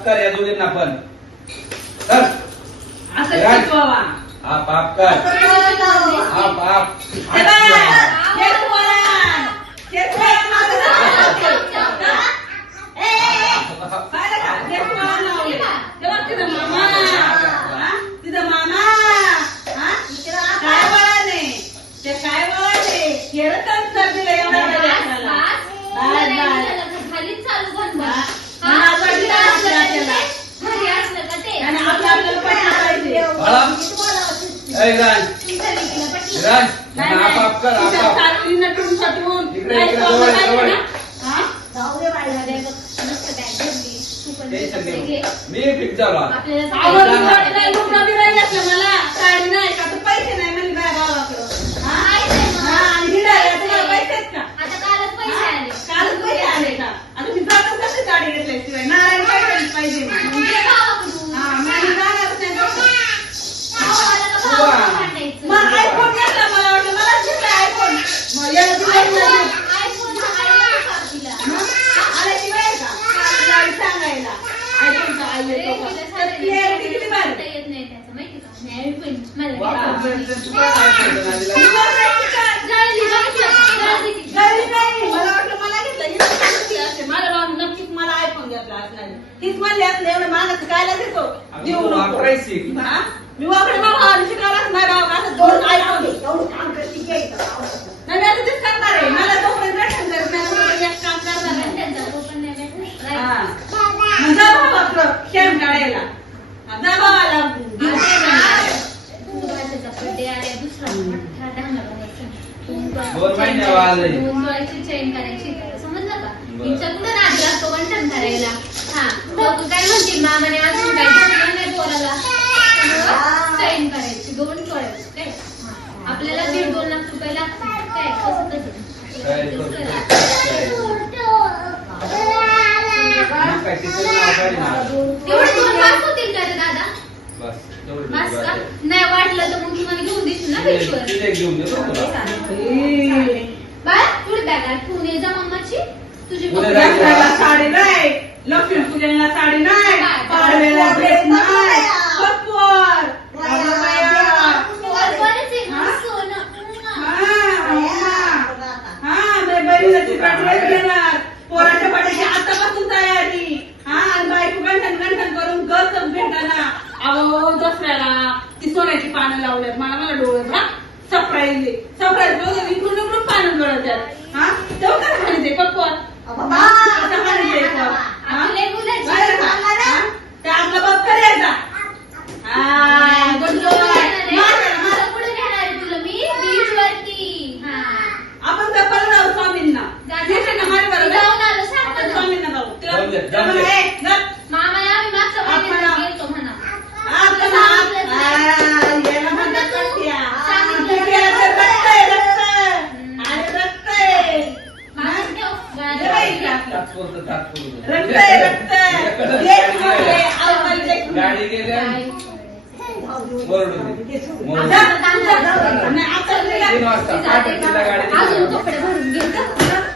पाप कर या दोघींना पण कर असं विराज. शिकवावा. हा पाप कर हा पाप हे बघ, हे पोरांना. हे पोरांना लावलं. पाहिलं का? हे पोरांना लावलं. हे बघ तिथं मामा. हा? तिथं मामा. हा? काय वळण आहे? ते काय वळण आहे? हे रतन सर दिलं एवढ्या मोठ्या लेकराला. बास, बास. आणि आपलं आपल्याला पटलं पाहिजे. बाळा ए विराज विराज नाही, हा पाप कर हा तिच्या पाप सासरी नटून सटून इकडे, काही इकडे, कळलं जवळ, पाहिजे जवळ. ना? हा? टेन्शन घेऊ मी फिट झालो घेतलं मला. साडी नाही का? तर पैसे नाही म्हणली माझ्या भावाकडं. हा? हा, आणि हिंडायला तुम्हाला पैसे आहेत का? कालच पैसे आले का? आता मी जातच कशी साडी घेतल्याशिवाय? नारायण पैसे पाहिजे मला. हा, मग मी जाणारच नाही बरं का? मग आयफोन घेतला मला वाटलं मलाच घेतला आयफोन मग याला तुला घेतला. मग आल्याची वेळ का? गाडी सांगायला. आयफोनचा आई येतो का? तर ती आहे ती किती भारी. वा, तू काय सांगतो नानीला? तुला नाही का? घरी नाही. मला वाटलं मला घेतला. ही नक्की असते. माझ्या नक्कीच मला आयफोन घेतला असणार. तीच म्हणली असलं एवढं मागायचं कायला देतो? आम्ही देऊ नको. हा? मी वापरे शिकायलाच नाही भाव. असं दोन आयफोन नाही मी आता तेच करणार आहे. मला तोपर्यंत भेटेल तर मी आता एक काम करणार आहे. हा. मग जा भाऊ आपलं शेण काढायला. हा, जा भावाला घेऊन ये. दोन महिने वाजले. चेन करायची. समजलं का? तिच्या कुठं नादी लागतो वंचन करायला. हा लोक काय म्हणतील मामाने अजून काय घेतलं नाही पोराला चेन करायची. दोन करायची काय हा. आपल्याला दीड दोन लाख रुपये लागतील काय? कसं तसं काय करू? मग काय? तिचं नाव काढ ना. तेवढे दोन मार्क होतील का रे दादा बस, बस का. नाही वाटलं तर मग तुम्हाला घेऊन देशील ना तिथे- पेशवर? तिथे घेऊन देतो तुला. ए. बाय पुढे बॅग आहे? ठेवून ये जा मम्माची. तुझी उद्या पप्पा- जायचं. दसऱ्याला साडी नाही. लक्ष्मी पूजनाला साडी नाही. पाडव्याला ड्रेस नाही. कपवर आहे हा? ना, सोनं. हा, हा. हा, मी बहिणीला तिचा ड्रेस लावल्यात. मला मला डोळे हा सरप्राईज सरप्राईज बघून इकडून इकडून पानं गळत हा? तेव्हा काय म्हणायचे हा? आपले मुलं बाहेर का? ते आपला बाप करायचा बंडोळ. मार, मार. पुढे घेणार आहे तुला मी बीच वरती हा आपण जपायला जाऊ स्वामींना जा. ठीक आहे ना माझ्या बरोबर जाऊन आलो, सांग आपण ना. स्वामींना जाऊ तिला- जाऊन दे, तिला जाऊन दे. म्हणा, "ए, गप." मामाला आम्ही मागच्या आपण महिन्यात आ- गेलतो म्हणा आपण आ- आ, याला म्हणतात कट्ट्या. सांगितलं. आमच्या केला तर रक्त आहे, रक्त. अरे रक्त आहे. मागं ठेव, हे बाई गळ्यात. इकडे. तात्पुरतं, तात्पुरतं. रक्त गाडी आहे, गेल्या. आवडली. गाडी गेल्या. आता- दे. नाही, आता तीन वाजता जाते तिला गाडी का? अजून दिली. कपडे भरून घेऊ का?